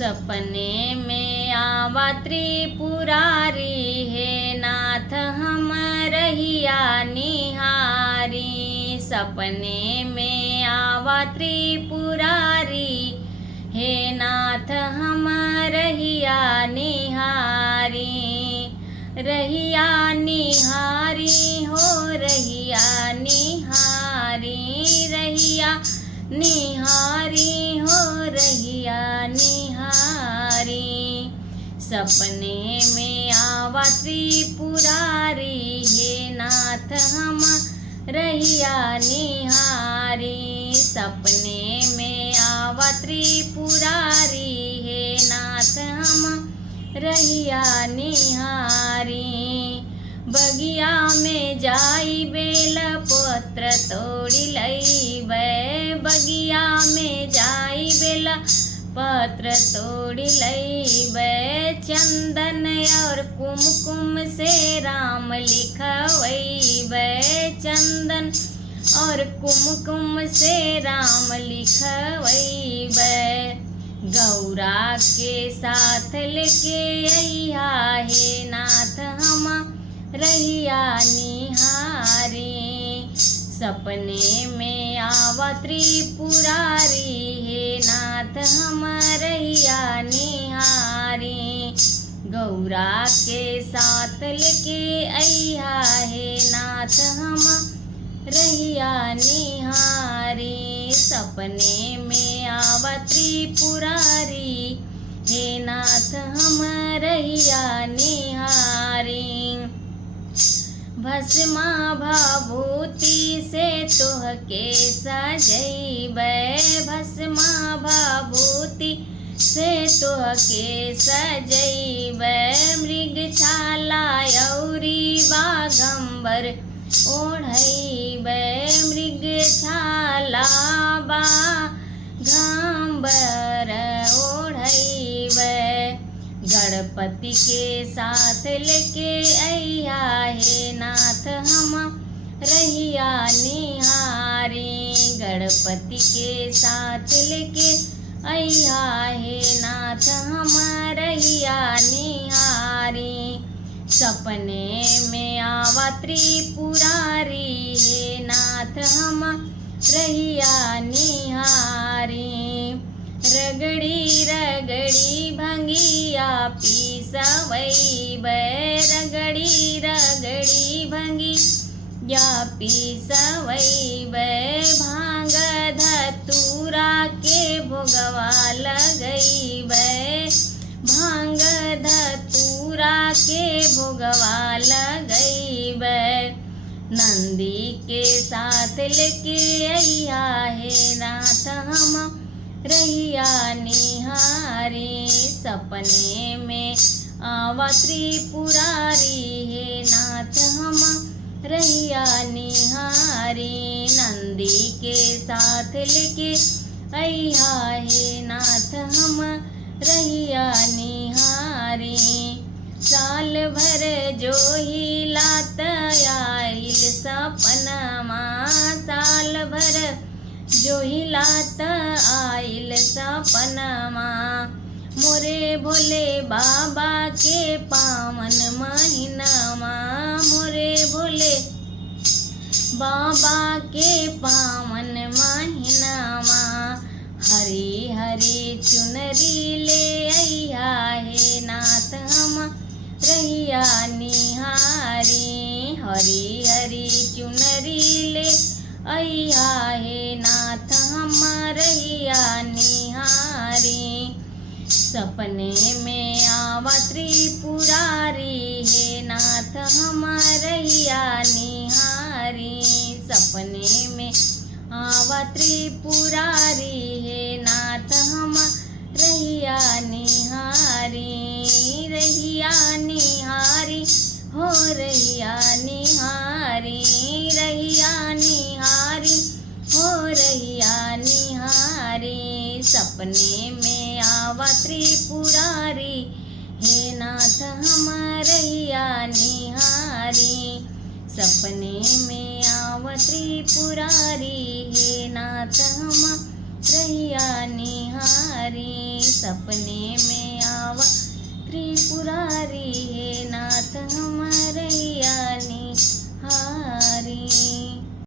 सपने में आवा त्रिपुरारी, हे नाथ हम रहिया निहारी। सपने में आवा त्रिपुरारी, हे नाथ हम रहिया निहारी। रहिया निहारी हो रहिया निहारी, रहिया निहारी हो रहिया निहारी। सपने में आवा त्रिपुरारी, हे नाथ हम रहिया निहारी। सपने में आवा त्रिपुरारी, हे नाथ हम रहिया निहारी। बगिया में जाई बेल पत्र तोड़ी लईबे, बगिया में जाई बेल पत्र तोड़ी लईबे। चंदन और कुमकुम से राम लिखवैबे, चंदन और कुमकुम से राम लिखवैबे। गौरा के साथ लेके अइहा, हे नाथ हम रहिया निहारी। सपने में आवा त्रिपुरारी, हे नाथ हम रहिया निहारी। गौरा के साथ लेके अइहा, हे नाथ हम रहिया निहारी। सपने में आवा त्रिपुरारी, हे नाथ हम रहिया निहारी। भस्मा भाभूति से तोहके सजैबे, भस्मा भाभूति से तोहके सजैबे। मृगछाला औरी बाघंबर ओढ़ैबे, मृगछाला बाघंबर ओढ़ैबे। गणपति के साथ लेके अइहा, हे नाथ हम रहिया निहारी। गणपति के साथ लेके अइहा, हे नाथ हम रहिया निहारी। सपने में आवा त्रिपुरारी, हे नाथ हम रहिया निहारी। रगड़ी रगड़ी भंगिया पीसवैबे, रगड़ी रगड़ी भंगिया पीसवैबे। भांग धतूरा के भोगवा लगैबे, भांग धतूरा के भोगवा लगैबे। नंदी के साथ लेके अइहा, हे नाथ हम रहिया निहारी। सपने में आवा त्रिपुरारी, हे नाथ हम रहिया निहारी। नंदी के साथ लेके अइहा, हे नाथ हम रहिया निहारी। साल भर जो ही लात आइल सपनमा, साल भर जो ही लात आइल सपनमा। मोरे भोले बाबा के पावन महीनमा, मोरे भोले बाबा के पावन महीनमा। हरी हरी चुनरी ले अइहा, हे नाथ हम रहिया निहारी। हरी हरी चुनरी ले अइहा, हे नाथ हम रहिया निहारी। सपने में आवा त्रिपुरारी, हे नाथ हम रहिया निहारी। सपने में आवा त्रिपुरारी, हे नाथ हम रहिया निहारी। रहिया निहारी हो रहिया निहारी, रहिया निहारी हो रहिया निहारी। सपने में आवा त्रिपुरारी, हे नाथ हम रहिया निहारी। सपने में आवा त्रिपुरारी, हे नाथ हम रहिया निहारी सपने में